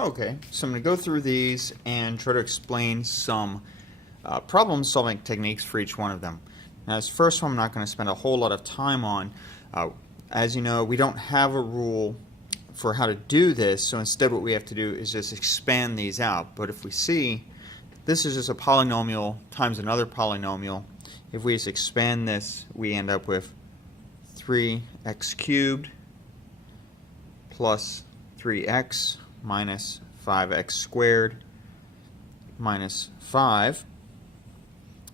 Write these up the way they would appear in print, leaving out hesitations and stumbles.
Okay, so I'm going to go through these and try to explain some problem-solving techniques for each one of them. Now, this first one I'm not going to spend a whole lot of time on. As you know, we don't have a rule for how to do this, so instead what we have to do is just expand these out. But if we see, this is just a polynomial times another polynomial. If we just expand this, we end up with 3x cubed plus 3x minus 5x squared minus 5.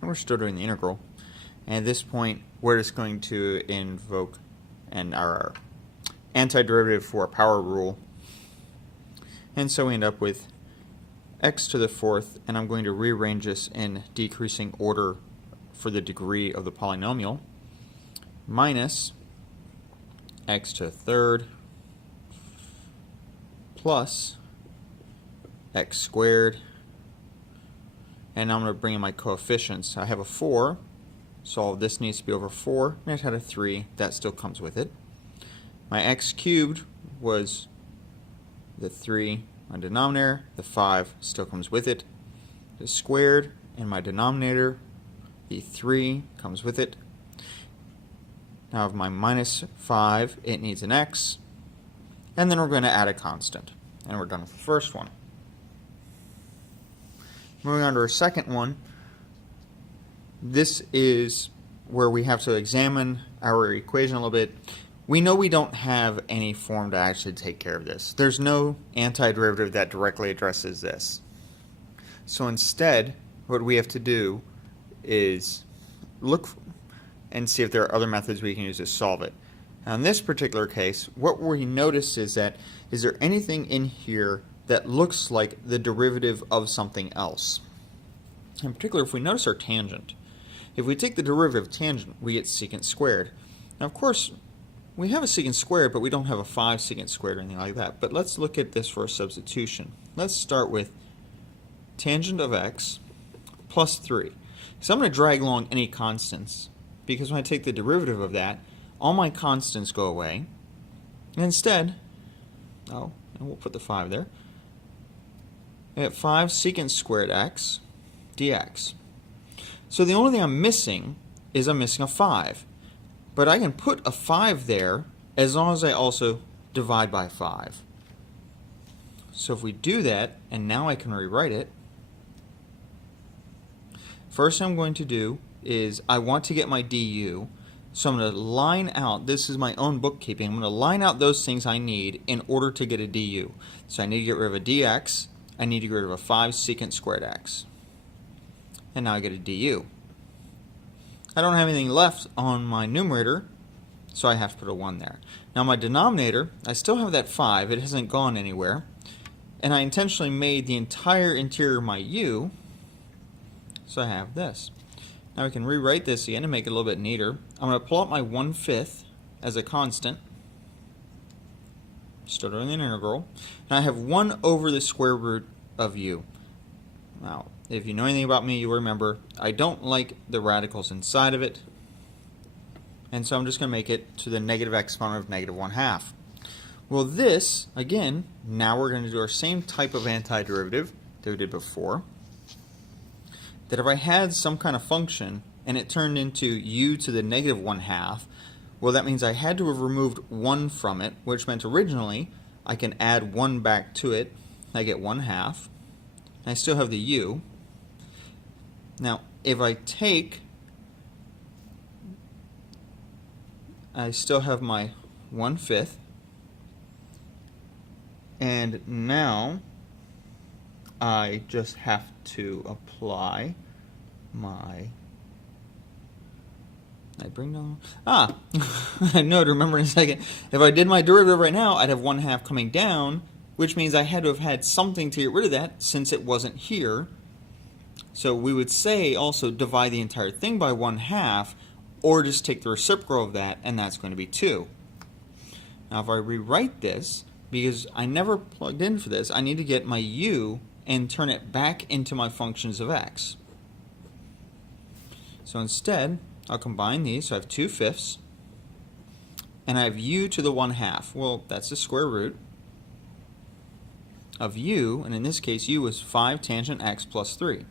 And we're still doing the integral. And at this point, we're just going to invoke our antiderivative for a power rule. And so we end up with x to the fourth, and I'm going to rearrange this in decreasing order for the degree of the polynomial, minus x to the third plus x squared, and now I'm going to bring in my coefficients. I have a 4, so this needs to be over 4, and it had a 3, that still comes with it. My x cubed was the 3, my denominator, the 5 still comes with it. The squared in my denominator, the 3 comes with it. Now I have my minus 5, it needs an x, and then we're going to add a constant. And we're done with the first one. Moving on to our second one, this is where we have to examine our equation a little bit. We know we don't have any form to actually take care of this. There's no antiderivative that directly addresses this. So instead, what we have to do is look and see if there are other methods we can use to solve it. Now in this particular case, what we notice is that, is there anything in here that looks like the derivative of something else? In particular, if we notice our tangent. If we take the derivative of tangent, we get secant squared. Now of course, we have a secant squared, but we don't have a 5 secant squared or anything like that. But let's look at this for a substitution. Let's start with tangent of x plus 3. So I'm going to drag along any constants, because when I take the derivative of that, all my constants go away. And instead, and we'll put the 5 there, I get 5 secant squared x dx. So the only thing I'm missing is I'm missing a 5. But I can put a 5 there as long as I also divide by 5. So if we do that, and now I can rewrite it, first thing I'm going to do is I want to get my du. So I'm going to line out, this is my own bookkeeping, I'm going to line out those things I need in order to get a du. So I need to get rid of a dx, I need to get rid of a 5 secant squared x. And now I get a du. I don't have anything left on my numerator, so I have to put a 1 there. Now my denominator, I still have that 5, it hasn't gone anywhere. And I intentionally made the entire interior my u, so I have this. Now we can rewrite this again to make it a little bit neater. I'm going to pull out my 1/5 as a constant, still doing an integral, and I have 1 over the square root of u. Now, if you know anything about me, you'll remember I don't like the radicals inside of it, and so I'm just going to make it to the negative exponent of negative 1/2. Well this, again, now we're going to do our same type of antiderivative that we did before, that if I had some kind of function and it turned into u to the negative 1/2, well that means I had to have removed 1 from it, which meant originally I can add 1 back to it, I get 1/2, and I still have the u. Now if I still have my 1/5, and now I just have to apply my, I know to remember in a second. If I did my derivative right now, I'd have 1/2 coming down, which means I had to have had something to get rid of that since it wasn't here. So we would say also divide the entire thing by 1/2, or just take the reciprocal of that, and that's going to be 2. Now if I rewrite this, because I never plugged in for this, I need to get my u and turn it back into my functions of x. So instead, I'll combine these, so I have 2/5, and I have u to the 1/2. Well, that's the square root. of u, and in this case u was 5 tangent x plus 3.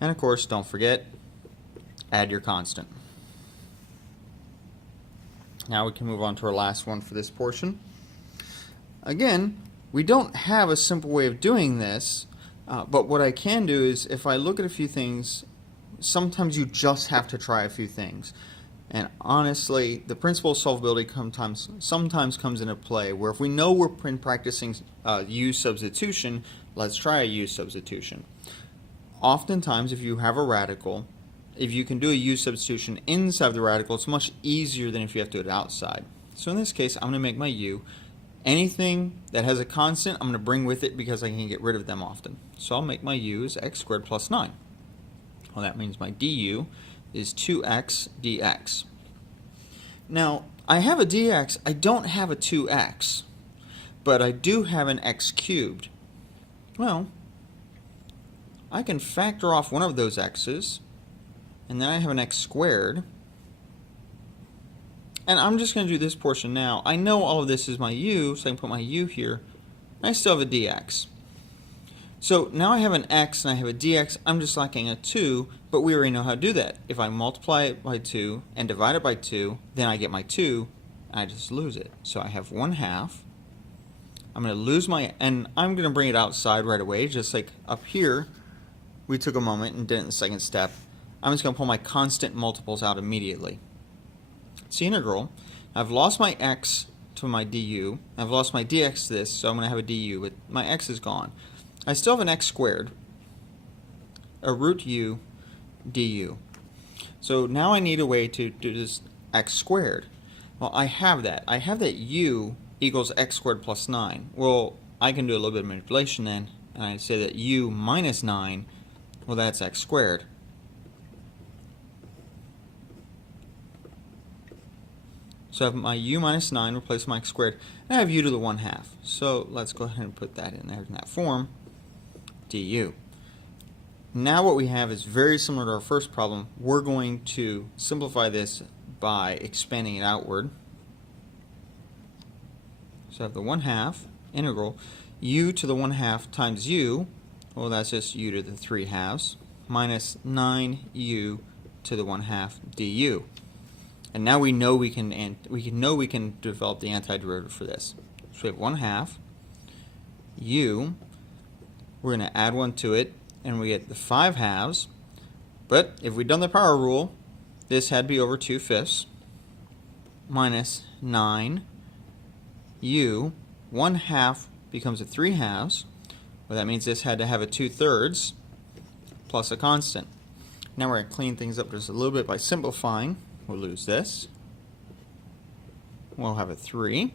And of course, don't forget, add your constant. Now we can move on to our last one for this portion. Again, we don't have a simple way of doing this, but what I can do is if I look at a few things, sometimes you just have to try a few things. And honestly, the principle of solvability sometimes comes into play where if we know we're practicing U-substitution, let's try a U-substitution. Oftentimes, if you have a radical, if you can do a U-substitution inside the radical, it's much easier than if you have to do it outside. So in this case, I'm going to make my U. Anything that has a constant, I'm going to bring with it because I can get rid of them often. So I'll make my U as x squared plus 9. Well, that means my du is 2x dx. Now, I have a dx, I don't have a 2x, but I do have an x cubed. Well, I can factor off one of those x's, and then I have an x squared. And I'm just going to do this portion now. I know all of this is my u, so I can put my u here. I still have a dx. So now I have an x and I have a dx. I'm just lacking a 2, but we already know how to do that. If I multiply it by 2 and divide it by 2, then I get my 2, and I just lose it. So I have 1/2. I'm going to lose my, and I'm going to bring it outside right away, just like up here. We took a moment and did it in the second step. I'm just going to pull my constant multiples out immediately. It's the integral. I've lost my x to my du. I've lost my dx to this, so I'm going to have a du, but my x is gone. I still have an x squared, a root u du. So now I need a way to do this x squared. Well, I have that. I have that u equals x squared plus 9. Well, I can do a little bit of manipulation then, and I say that u minus 9, well, that's x squared. So I have my u minus 9 replace my x squared, and I have u to the 1/2. So let's go ahead and put that in there in that form, du. Now what we have is very similar to our first problem. We're going to simplify this by expanding it outward. So I have the 1/2 integral u to the 1/2 times u, well, that's just u to the 3/2, minus 9u to the 1/2 du. And now we know we can develop the antiderivative for this. So we have 1/2 u. We're going to add 1 to it, and we get the 5/2. But if we'd done the power rule, this had to be over 2/5 minus 9 u. 1/2 becomes a 3/2. Well, that means this had to have a 2/3 plus a constant. Now we're going to clean things up just a little bit by simplifying. We'll lose this. We'll have a 3.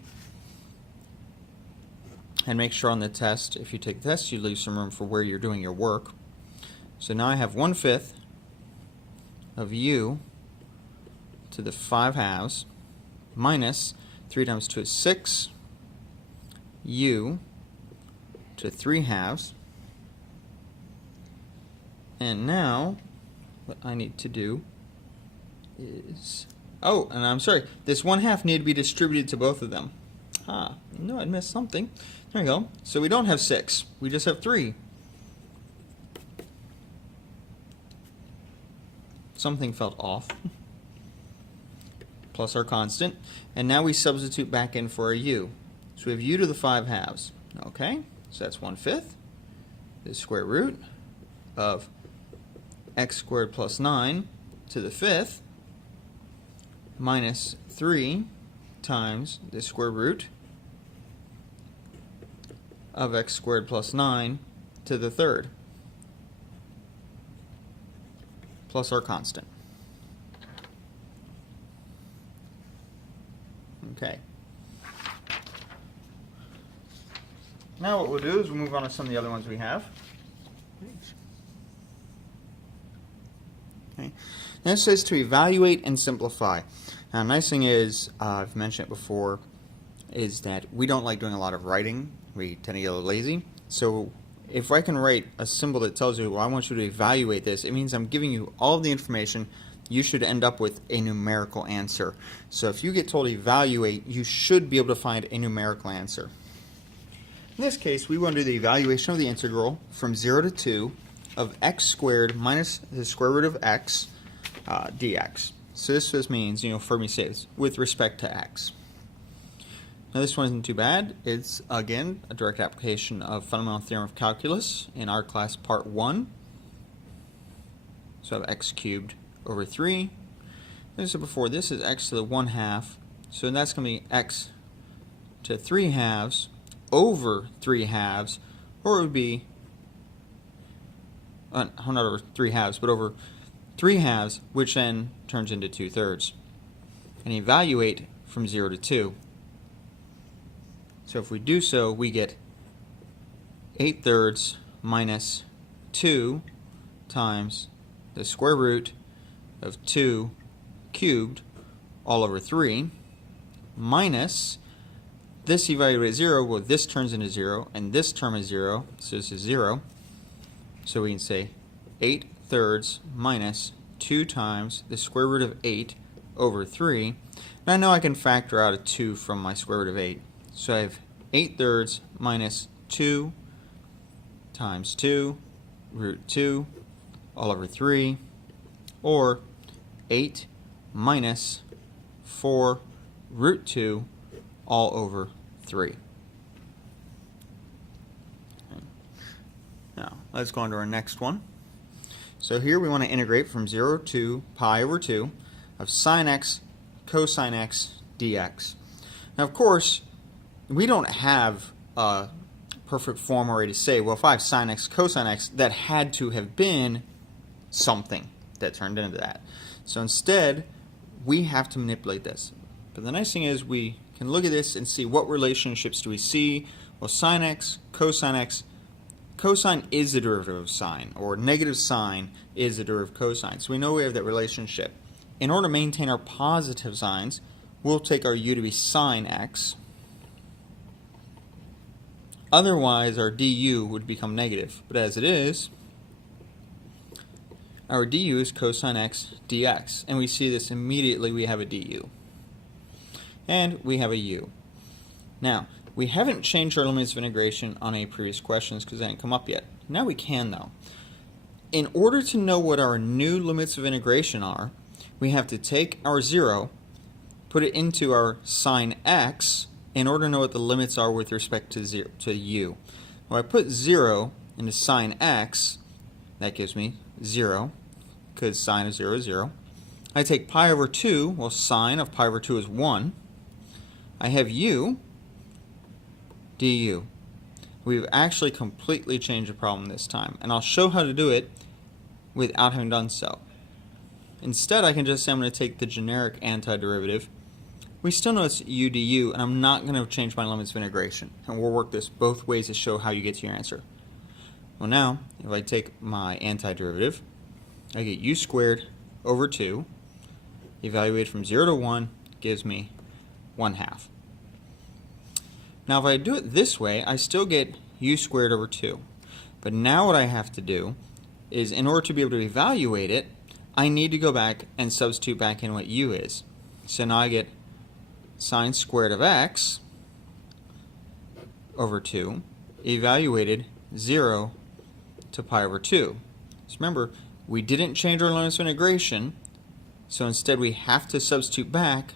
And make sure on the test, if you take the test, you leave some room for where you're doing your work. So now I have 1/5 of u to the 5/2 minus 3 times 2 is 6 u to 3/2. And now what I need to do is, oh, and I'm sorry, this 1/2 need to be distributed to both of them. No, I missed something. There we go. So we don't have 6, we just have 3. Something felt off. Plus our constant. And now we substitute back in for a u. So we have u to the 5/2. Okay, so that's 1/5. The square root of x squared plus 9 to the 5th minus 3 times the square root of x squared plus 9 to the 3rd plus our constant. Okay. Now what we'll do is we'll move on to some of the other ones we have. Okay. Now it says to evaluate and simplify. Now, the nice thing is, I've mentioned it before, is that we don't like doing a lot of writing. We tend to get a little lazy. So if I can write a symbol that tells you, well, I want you to evaluate this, it means I'm giving you all of the information you should end up with a numerical answer. So if you get told evaluate, you should be able to find a numerical answer. In this case, we want to do the evaluation of the integral from 0 to 2 of x squared minus the square root of x dx. So this just means, for me to say this, with respect to x. Now this one isn't too bad. It's, again, a direct application of fundamental theorem of calculus in our class part 1. So I have x cubed over 3. As I said before, this is x to the 1/2. So that's going to be x to 3/2 over 3/2, or it would be, not over 3/2, but over 3/2, which then turns into 2/3. And evaluate from 0 to 2. So if we do so, we get 8/3 minus 2 times the square root of 2 cubed all over 3 minus this evaluated at 0. Well, this turns into 0, and this term is 0, so this is 0. So we can say 8/3 minus 2 times the square root of 8 over 3. And I know I can factor out a 2 from my square root of 8. So I have 8/3 minus 2 times 2 root 2 all over 3, or 8 minus 4 root 2 all over 3. Now, let's go on to our next one. So here we want to integrate from 0 to pi over 2 of sine x cosine x dx. Now, of course, we don't have a perfect form already to say, well, if I have sine x cosine x, that had to have been something that turned into that. So instead, we have to manipulate this. But the nice thing is we can look at this and see what relationships do we see. Well, sine x, cosine is the derivative of sine, or negative sine is the derivative of cosine. So we know we have that relationship. In order to maintain our positive signs, we'll take our u to be sine x. Otherwise, our du would become negative. But as it is, our du is cosine x dx. And we see this immediately, we have a du. And we have a u. Now, we haven't changed our limits of integration on any previous questions because they didn't come up yet. Now we can, though. In order to know what our new limits of integration are, we have to take our 0, put it into our sine x, in order to know what the limits are with respect to u. Well, I put 0 into sine x, that gives me 0, because sine of 0 is 0. I take pi over 2, well, sine of pi over 2 is 1. I have u du. We've actually completely changed the problem this time, and I'll show how to do it without having done so. Instead, I can just say I'm going to take the generic antiderivative. We still know it's u du, and I'm not going to change my limits of integration, and we'll work this both ways to show how you get to your answer. Well, now, if I take my antiderivative, I get u squared over 2, evaluated from 0 to 1, gives me 1/2. Now, if I do it this way, I still get u squared over 2. But now what I have to do is, in order to be able to evaluate it, I need to go back and substitute back in what u is. So now I get sine squared of x over 2, evaluated 0 to pi over 2. So remember, we didn't change our limits of integration, so instead we have to substitute back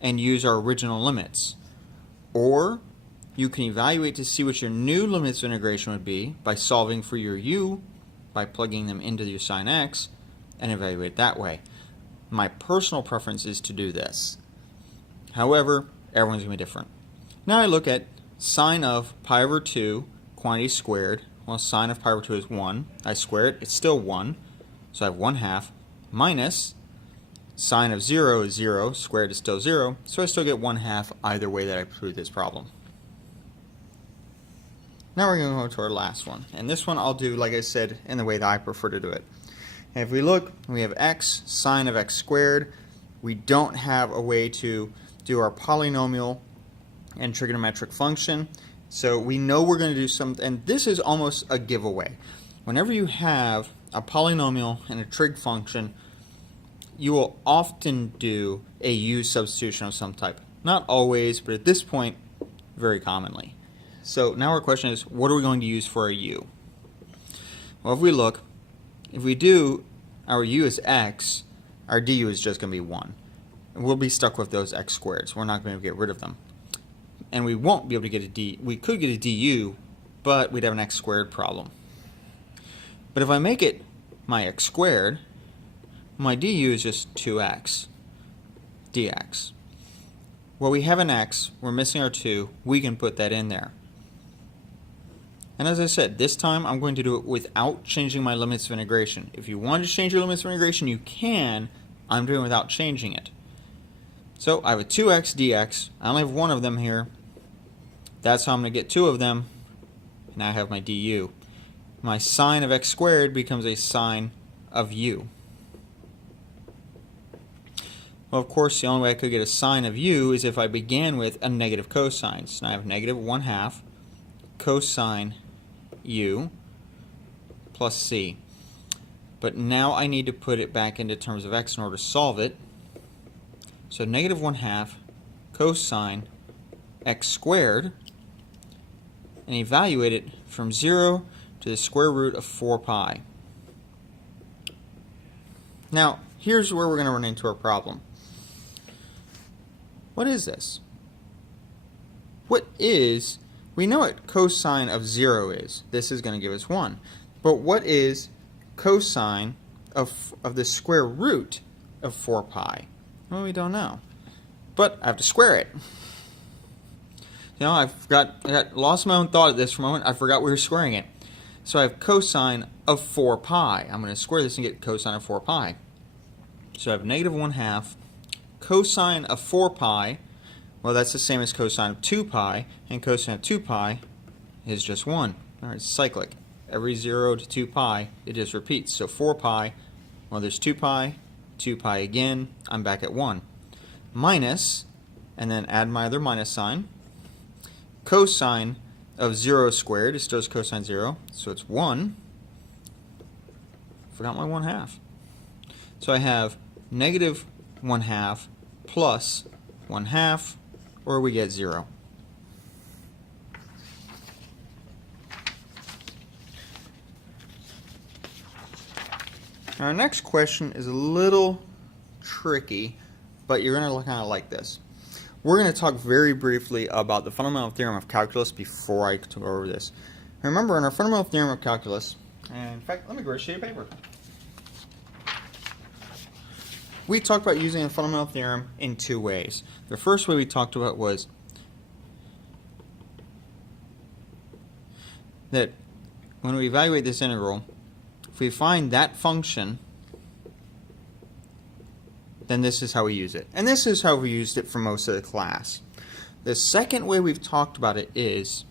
and use our original limits. Or you can evaluate to see what your new limits of integration would be by solving for your u, by plugging them into your sine x, and evaluate that way. My personal preference is to do this. However, everyone's going to be different. Now I look at sine of pi over 2, quantity squared. Well, sine of pi over 2 is 1. I square it, it's still 1. So I have 1/2 minus sine of 0 is 0, squared is still 0. So I still get 1/2 either way that I prove this problem. Now we're going to go to our last one. And this one I'll do, like I said, in the way that I prefer to do it. And if we look, we have x, sine of x squared. We don't have a way to do our polynomial and trigonometric function. So we know we're going to do something, and this is almost a giveaway. Whenever you have a polynomial and a trig function, you will often do a U-substitution of some type. Not always, but at this point, very commonly. So now our question is, what are we going to use for our U? Well, if we look, if we do our U is x, our du is just going to be 1. And we'll be stuck with those x squareds. We're not going to get rid of them. And we won't be able to get a d. We could get a du, but we'd have an x squared problem. But if I make it my x squared, my du is just 2x dx. Well, we have an x, we're missing our 2, we can put that in there. And as I said, this time I'm going to do it without changing my limits of integration. If you want to change your limits of integration, you can. I'm doing it without changing it. So I have a 2x dx. I only have one of them here. That's how I'm going to get 2 of them. And I have my du. My sine of x squared becomes a sine of u. Well, of course, the only way I could get a sine of u is if I began with a negative cosine. So now I have negative 1/2 cosine u plus c. But now I need to put it back into terms of x in order to solve it. So negative 1/2 cosine x squared, and evaluate it from 0 to the square root of 4 pi. Now, here's where we're going to run into our problem. What is this? We know what cosine of 0 is. This is going to give us 1. But what is cosine of the square root of 4 pi? Well, we don't know. But I have to square it. You know, I got lost my own thought at this for a moment. I forgot we were squaring it. So I have cosine of 4 pi. I'm going to square this and get cosine of 4 pi. So I have negative 1/2 cosine of 4 pi. Well, that's the same as cosine of 2 pi, and cosine of 2 pi is just 1. All right, it's cyclic. Every 0 to 2 pi, it just repeats. So 4 pi, well, there's 2 pi again, I'm back at 1. Minus, and then add my other minus sign, cosine of 0 squared is just cosine 0, so it's 1. Forgot my 1/2. So I have negative 1/2 plus 1/2, or we get 0. Our next question is a little tricky, but you're going to kind of like this. We're going to talk very briefly about the fundamental theorem of calculus before I go over this. Remember, in our fundamental theorem of calculus, and in fact, let me grab a sheet of paper. We talked about using a fundamental theorem in 2 ways. The first way we talked about was that when we evaluate this integral, if we find that function, then this is how we use it. And this is how we used it for most of the class. The second way we've talked about it is,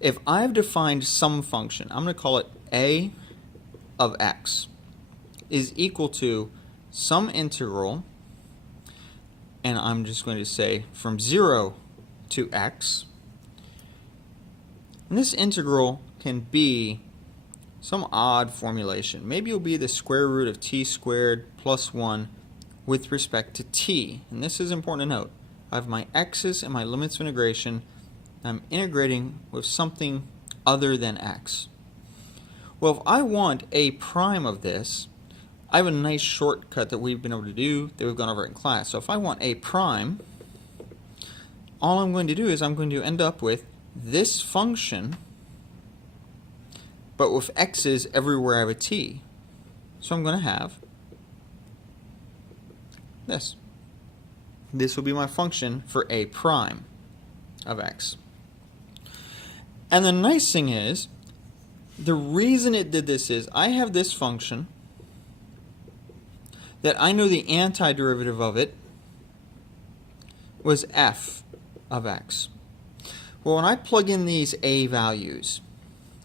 if I've defined some function, I'm going to call it a of x, is equal to some integral, and I'm just going to say from 0 to x. And this integral can be some odd formulation. Maybe it'll be the square root of t squared plus 1 with respect to t. And this is important to note. I have my x's and my limits of integration. I'm integrating with something other than x. Well, if I want a prime of this, I have a nice shortcut that we've been able to do that we've gone over in class. So if I want a prime, all I'm going to do is I'm going to end up with this function, but with x's everywhere I have a t. So I'm going to have this. This will be my function for a prime of x. And the nice thing is, the reason it did this is I have this function that I know the antiderivative of it was f of x. Well, when I plug in these a values,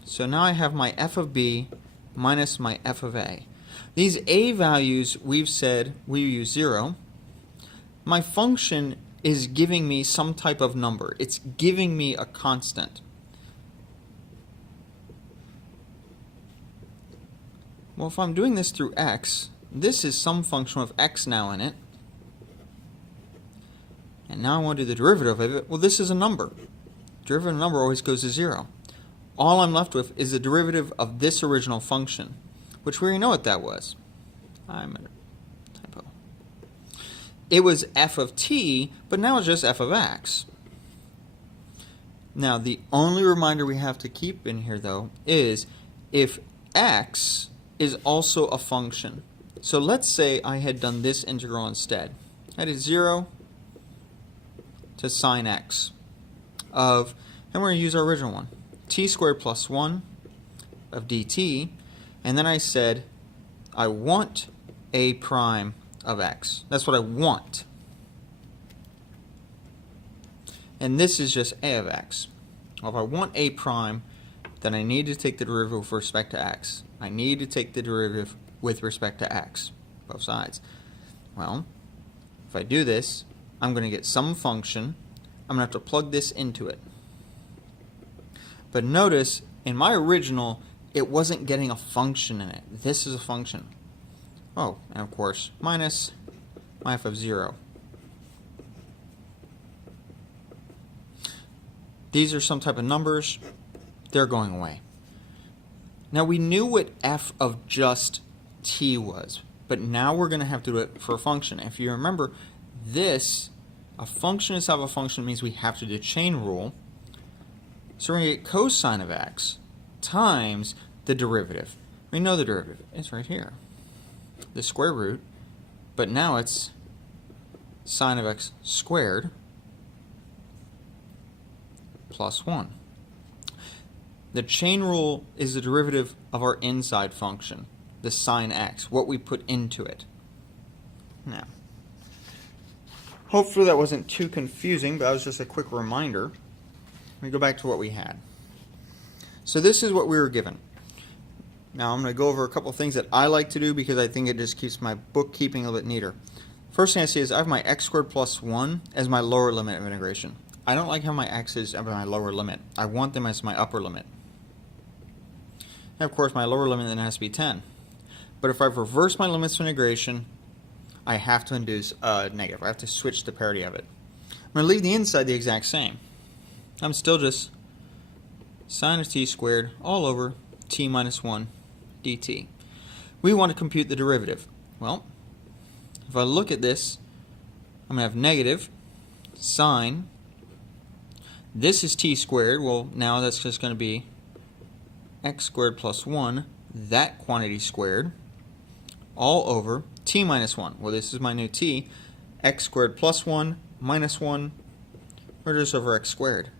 so now I have my f of b minus my f of a. These a values, we've said we use 0. My function is giving me some type of number. It's giving me a constant. Well, if I'm doing this through x, this is some function with x now in it. And now I want to do the derivative of it. Well, this is a number. Derivative of a number always goes to 0. All I'm left with is the derivative of this original function, which we already know what that was. I'm a typo. It was f of t, but now it's just f of x. Now, the only reminder we have to keep in here, though, is if x is also a function. So let's say I had done this integral instead. I did 0 to sine x of, and we're going to use our original one, t squared plus 1 of dt, and then I said I want a prime of x. That's what I want. And this is just a of x. Well, if I want a prime, then I need to take the derivative with respect to x. I need to take the derivative with respect to x, both sides. Well, if I do this, I'm going to get some function. I'm going to have to plug this into it. But notice, in my original, it wasn't getting a function in it. This is a function. Oh, and of course, minus my f of 0. These are some type of numbers. They're going away. Now, we knew what f of just t was, but now we're going to have to do it for a function. If you remember, this, a function inside of a function means we have to do the chain rule. So we're going to get cosine of x times the derivative. We know the derivative. It's right here. The square root, but now it's sine of x squared plus 1. The chain rule is the derivative of our inside function, the sine x, what we put into it. Now, hopefully that wasn't too confusing, but that was just a quick reminder. Let me go back to what we had. So this is what we were given. Now I'm going to go over a couple of things that I like to do because I think it just keeps my bookkeeping a little bit neater. First thing I see is I have my x squared plus 1 as my lower limit of integration. I don't like how my x's are my lower limit. I want them as my upper limit. And of course my lower limit then has to be 10. But if I've reversed my limits of integration, I have to induce a negative. I have to switch the parity of it. I'm going to leave the inside the exact same. I'm still just sine of t squared all over t minus 1 dt. We want to compute the derivative. Well, if I look at this, I'm going to have negative sine. This is t squared. Well, now that's just going to be x squared plus 1, that quantity squared, all over t minus 1. Well, this is my new t. X squared plus 1 minus 1, we're just over x squared.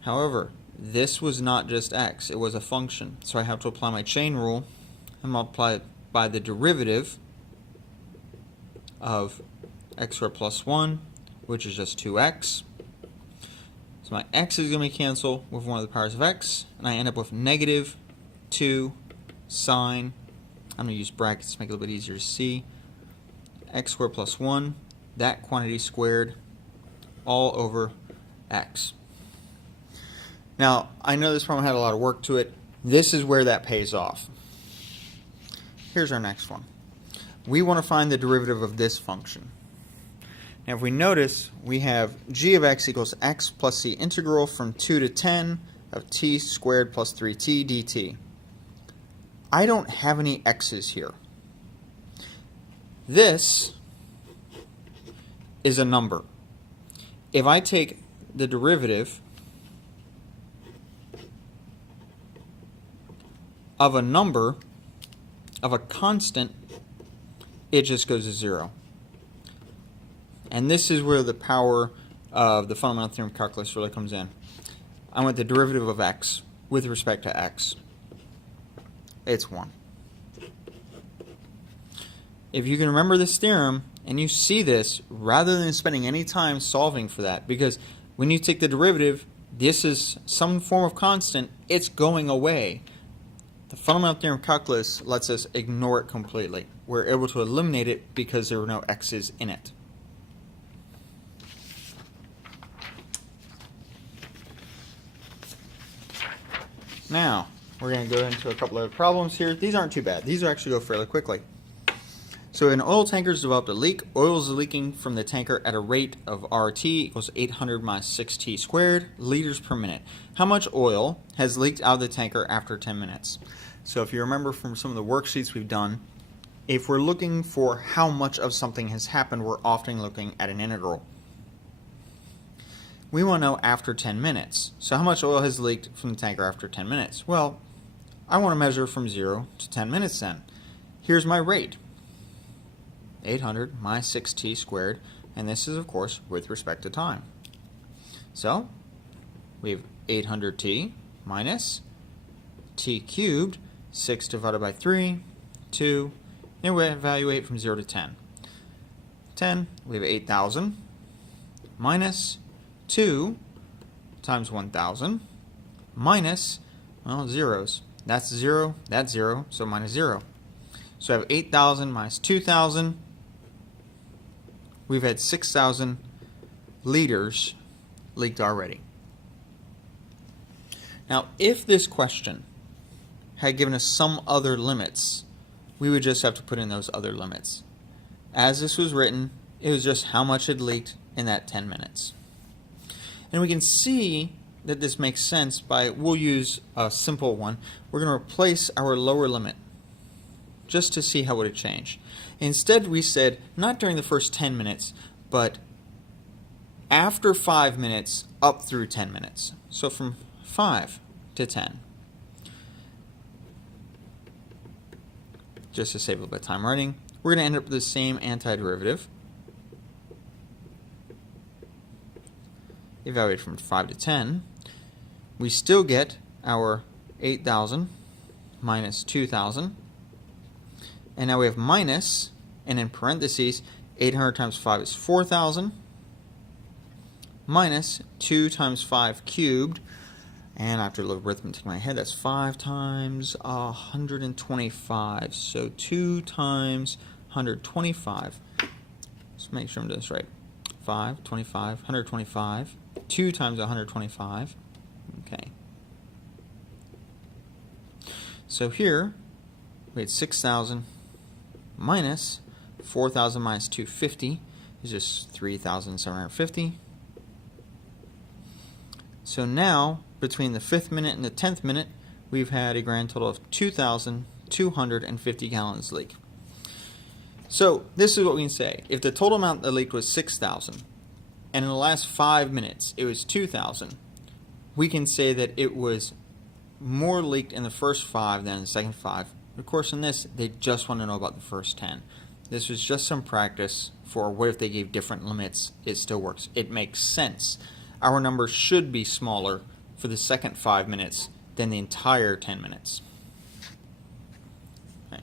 However, this was not just x, it was a function. So I have to apply my chain rule and multiply it by the derivative of x squared plus 1, which is just 2x. So my x is going to cancel with one of the powers of x, and I end up with negative 2 sine, I'm going to use brackets to make it a little bit easier to see, x squared plus 1, that quantity squared, all over x. Now, I know this problem had a lot of work to it. This is where that pays off. Here's our next one. We want to find the derivative of this function. Now, if we notice, we have g of x equals x plus the integral from 2 to 10 of t squared plus 3t dt. I don't have any x's here. This is a number. If I take the derivative of a number, of a constant, it just goes to 0. And this is where the power of the fundamental theorem calculus really comes in. I want the derivative of x with respect to x. It's 1. If you can remember this theorem and you see this, rather than spending any time solving for that, because when you take the derivative, this is some form of constant, it's going away. The fundamental theorem calculus lets us ignore it completely. We're able to eliminate it because there were no x's in it. Now, we're going to go into a couple of problems here. These aren't too bad. These will actually go fairly quickly. So an oil tanker has developed a leak. Oil is leaking from the tanker at a rate of RT equals 800 minus 6T squared liters per minute. How much oil has leaked out of the tanker after 10 minutes? So if you remember from some of the worksheets we've done, if we're looking for how much of something has happened, we're often looking at an integral. We want to know after 10 minutes. So how much oil has leaked from the tanker after 10 minutes? Well, I want to measure from 0 to 10 minutes then. Here's my rate. 800 minus 6t squared, and this is, of course, with respect to time. So we have 800t minus t cubed, 6 divided by 3, 2, and we evaluate from 0 to 10. 10, we have 8,000 minus 2 times 1,000 minus, well, zeros. That's 0, so minus 0. So I have 8,000 minus 2,000. We've had 6,000 liters leaked already. Now, if this question had given us some other limits, we would just have to put in those other limits. As this was written, it was just how much had leaked in that 10 minutes. And we can see that this makes sense by, we'll use a simple one. We're going to replace our lower limit just to see how it would change. Instead, we said not during the first 10 minutes, but after 5 minutes up through 10 minutes. So from 5 to 10. Just to save a little bit of time writing, we're going to end up with the same antiderivative. Evaluate from 5 to 10. We still get our 8,000 minus 2,000. And now we have minus, and in parentheses, 800 times 5 is 4,000, minus 2 times 5 cubed, and after a little arithmetic in my head, that's 5 times 125. So 2 times 125. Let's make sure I'm doing this right. 5, 25, 125. 2 times 125. Okay. So here, we had 6,000 minus 4,000 minus 250 is just 3,750. So now, between the 5th minute and the 10th minute, we've had a grand total of 2,250 gallons leak. So this is what we can say. If the total amount that leaked was 6,000, and in the last 5 minutes it was 2,000, we can say that it was more leaked in the first 5 than in the second 5. Of course, in this, they just want to know about the first 10. This was just some practice for what if they gave different limits, it still works. It makes sense. Our number should be smaller for the second 5 minutes than the entire 10 minutes. Okay.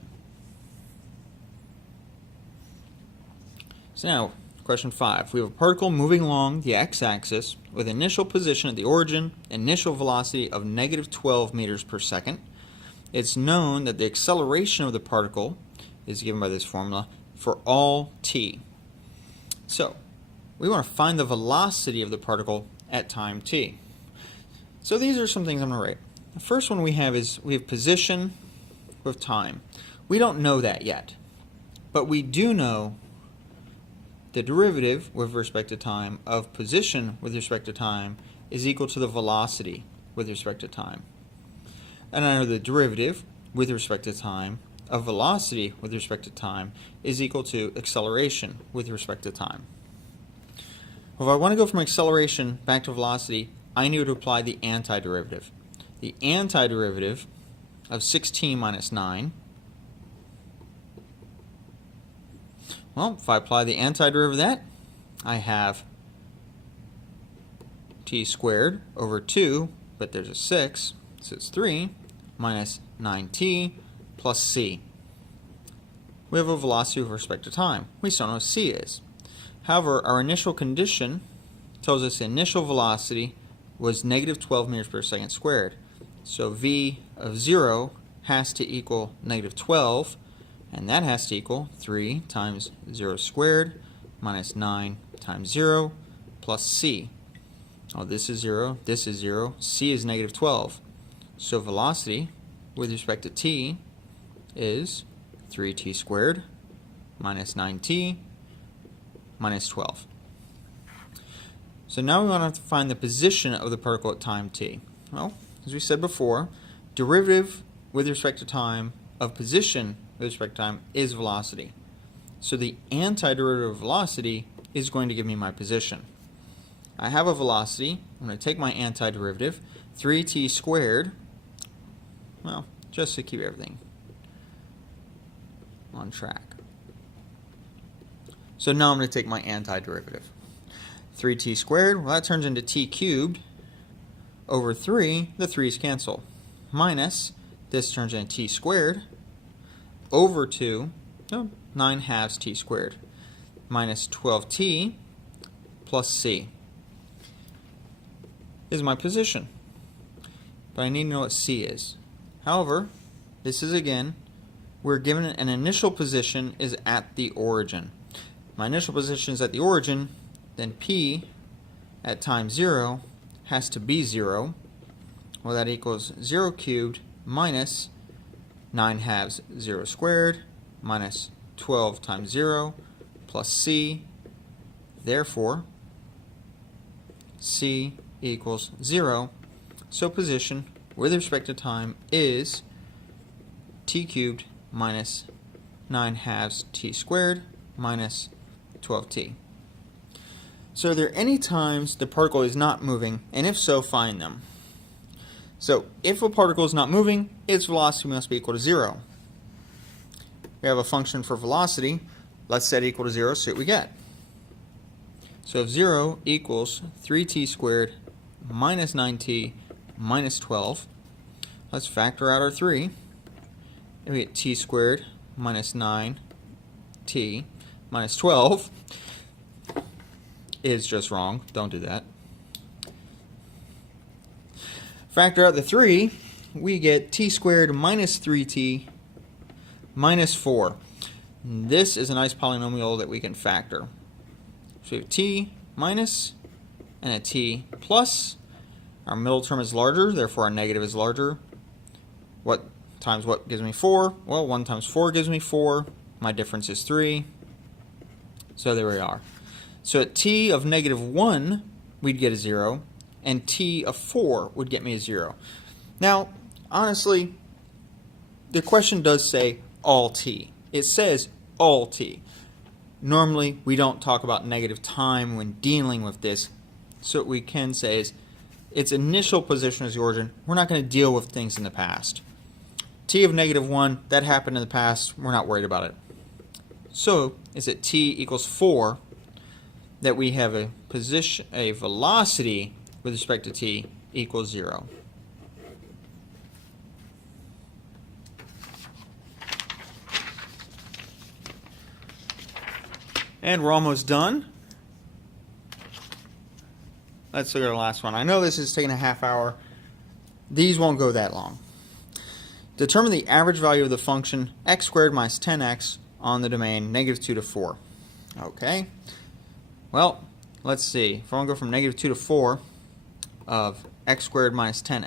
So now, question 5. We have a particle moving along the x-axis with initial position at the origin, initial velocity of negative 12 meters per second. It's known that the acceleration of the particle is given by this formula for all t. So, we want to find the velocity of the particle at time t. So these are some things I'm going to write. The first one we have is we have position with time. We don't know that yet, but we do know the derivative with respect to time of position with respect to time is equal to the velocity with respect to time. And I know the derivative with respect to time of velocity with respect to time is equal to acceleration with respect to time. Well, if I want to go from acceleration back to velocity, I need to apply the antiderivative. The antiderivative of 6t minus 9. Well, if I apply the antiderivative of that, I have t squared over 2, but there's a 6, so it's 3, minus 9t plus c. We have a velocity with respect to time. We still know what c is. However, our initial condition tells us the initial velocity was negative 12 meters per second squared. So v of 0 has to equal negative 12, and that has to equal 3 times 0 squared minus 9 times 0 plus c. Oh, this is 0, c is negative 12. So velocity with respect to t is 3t squared minus 9t minus 12. So now we want to find the position of the particle at time t. Well, as we said before, derivative with respect to time of position with respect to time is velocity. So the antiderivative of velocity is going to give me my position. I have a velocity. I'm going to take my antiderivative, 3t squared, well, just to keep everything on track. So now I'm going to take my antiderivative. 3t squared, well, that turns into t cubed over 3, the 3's cancel, minus, this turns into t squared, over 2, 9 halves t squared, minus 12t plus c is my position. But I need to know what c is. However, this is again, we're given an initial position is at the origin. My initial position is at the origin, then p at time 0 has to be 0. Well, that equals 0 cubed minus 9 halves 0 squared minus 12 times 0 plus c. Therefore, c equals 0. So position with respect to time is t cubed minus 9 halves t squared minus 12t. So are there any times the particle is not moving, and if so, find them. So if a particle is not moving, its velocity must be equal to 0. We have a function for velocity. Let's set equal to 0, see what we get. So if 0 equals 3t squared minus 9t minus 12, let's factor out our 3. And we get t squared minus 9t minus 12 is just wrong. Don't do that. Factor out the 3, we get t squared minus 3t minus 4. This is a nice polynomial that we can factor. So we have t minus and a t plus. Our middle term is larger, therefore our negative is larger. What times what gives me 4? Well, 1 times 4 gives me 4. My difference is 3. So there we are. So at t of negative 1, we'd get a 0, and t of 4 would get me a 0. Now, honestly, the question does say all t. It says all t. Normally, we don't talk about negative time when dealing with this. So what we can say is its initial position as the origin. We're not going to deal with things in the past. T of negative 1, that happened in the past. We're not worried about it. So is at t equals 4 that we have a velocity with respect to t equals 0. And we're almost done. Let's look at our last one. I know this is taking a half hour. These won't go that long. Determine the average value of the function x squared minus 10x on the domain negative 2 to 4. Okay. Well, let's see. If I want to go from negative 2 to 4 of x squared minus 10x,